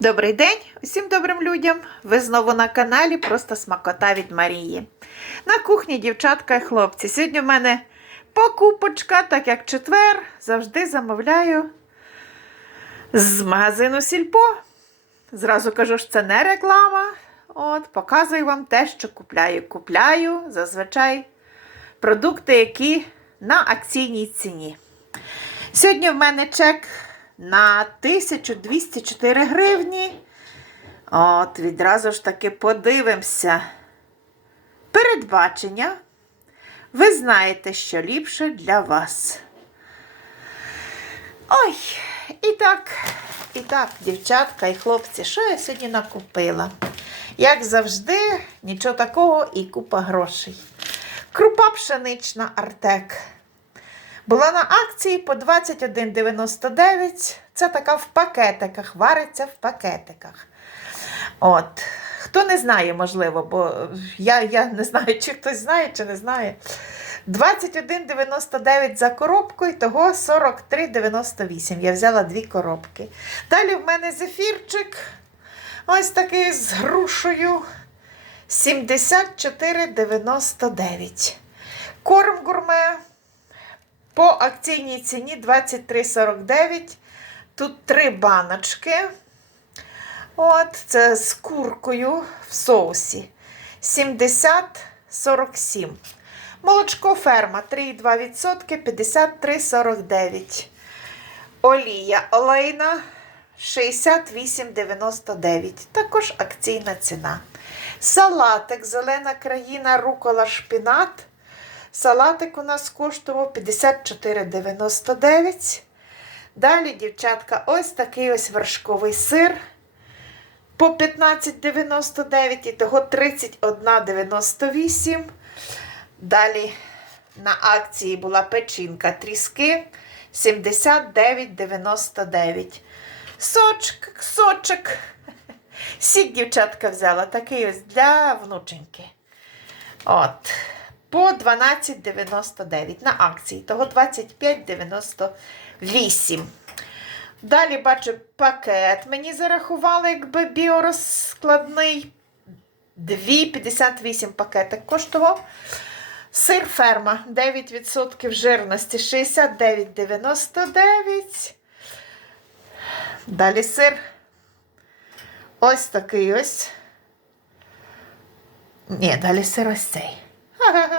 Добрий день усім добрим людям! Ви знову на каналі Просто Смакота від Марії. На кухні дівчатка і хлопці. Сьогодні в мене покупочка, так як четвер, завжди замовляю з магазину Сільпо. Зразу кажу, що це не реклама. От, показую вам те, що купляю. Купляю зазвичай продукти, які на акційній ціні. Сьогодні в мене чек на 1204 гривні. От, відразу ж таки подивимося. Передбачення. Ви знаєте, що ліпше для вас. Ой, і так, і так, дівчатка і хлопці, що я сьогодні накупила? Як завжди, нічого такого і купа грошей. Крупа пшенична Артек. Була на акції по 21,99. Це така в пакетиках, вариться в пакетиках. От. Хто не знає, можливо, бо я, я не знаю, чи хтось знає, чи не знає. 21,99 за коробку і того 43,98. Я взяла дві коробки. Далі в мене зефірчик. Ось такий з грушею. 74,99. Корм гурме по акційній ціні 23,49. Тут три баночки. От, це з куркою в соусі. 70,47. Молочко ферма 3,2%, 53,49. Олія олейна 68,99. Також акційна ціна. Салатик, зелена країна, рукола, шпінат. Салатик у нас коштував 54,99. Далі, дівчатка, ось такий ось вершковий сир по 15,99 і того 31,98. Далі на акції була печінка тріски 79,99. Сочок, сочок. Сік дівчатка взяла такий ось для внученьки. От. По 12,99 на акції, того 25,98. Далі бачу пакет. Мені зарахували, якби біорозкладний. 2,58 пакетик коштував. Сир ферма 9% жирності 69,99. Далі сир. Ось такий ось. Ні, далі сир ось цей. Ха-ха-ха.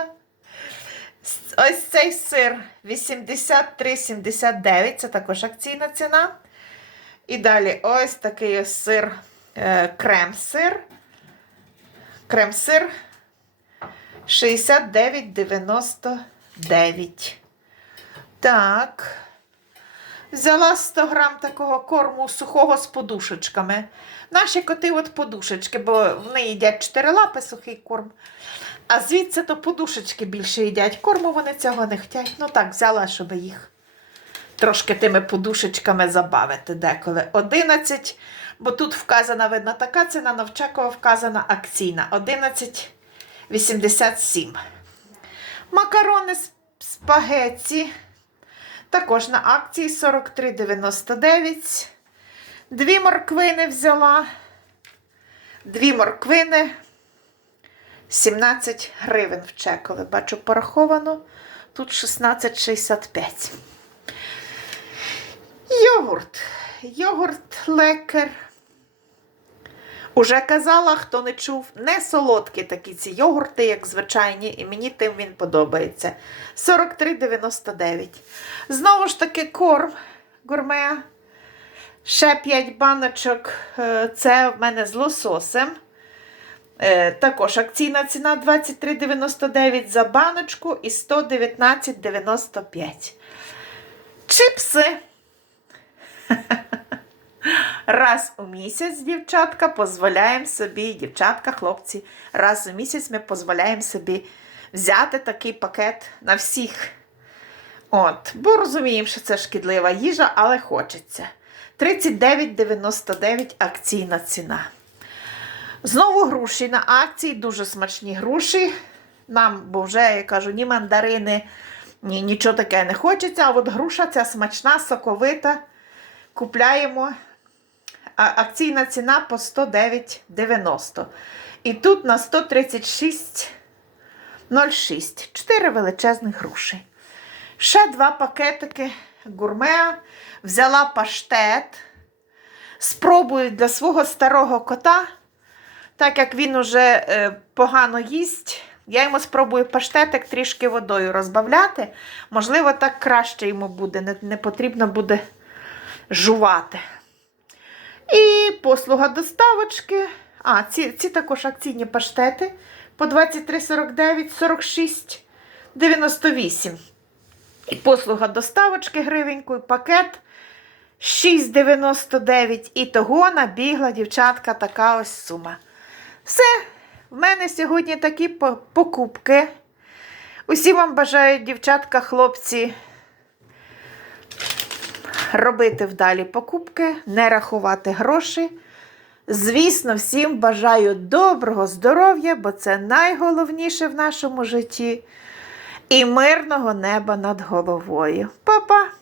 Ось цей сир 83,79. Це також акційна ціна. І далі ось такий ось сир, е, крем-сир. Крем-сир 69,99. Так. Взяла 100 грам такого корму сухого з подушечками. Наші коти от подушечки, бо вони їдять 4 лапи сухий корм. А звідси то подушечки більше їдять. Корму вони цього не хочуть. Ну так, взяла, щоб їх трошки тими подушечками забавити деколи. 11, бо тут вказана, видно, така ціна, но в Чекова вказана акційна. 11,87. Макарони спагетті. Також на акції 43,99. Дві морквини взяла. Дві морквини. 17 гривень в чекові. Бачу, пораховано. Тут 16,65. Йогурт. Йогурт лекер. Уже казала, хто не чув, не солодкі такі ці йогурти, як звичайні, і мені тим він подобається. 43,99. Знову ж таки, корм гурме. Ще 5 баночок. е, Це в мене з лососем. Е, Також акційна ціна 23,99 за баночку і 119,95. Чипси. Раз у місяць, дівчатка, дозволяємо собі, дівчатка, хлопці, раз у місяць ми дозволяємо собі взяти такий пакет на всіх. От, бо розуміємо, що це шкідлива їжа, але хочеться. 39,99 акційна ціна. Знову груші на акції, дуже смачні груші. Нам, бо вже, я кажу, ні мандарини, ні нічого таке не хочеться. А от груша ця смачна, соковита. Купляємо акційна ціна по 109,90. І тут на 136,06. Чотири величезних груші. Ще два пакетики гурме. Взяла паштет. Спробую для свого старого кота, так як він уже е, погано їсть. Я йому спробую паштетик трішки водою розбавляти. Можливо, так краще йому буде, не, не потрібно буде жувати. І послуга доставочки. А, ці, ці також акційні паштети по 23,49, 46, 98. І послуга доставочки гривеньку, і пакет 6,99. І того набігла дівчатка така ось сума. Все, в мене сьогодні такі покупки. Усі вам бажаю, дівчатка, хлопці, робити вдалі покупки, не рахувати гроші. Звісно, всім бажаю доброго здоров'я, бо це найголовніше в нашому житті. І мирного неба над головою. Па-па!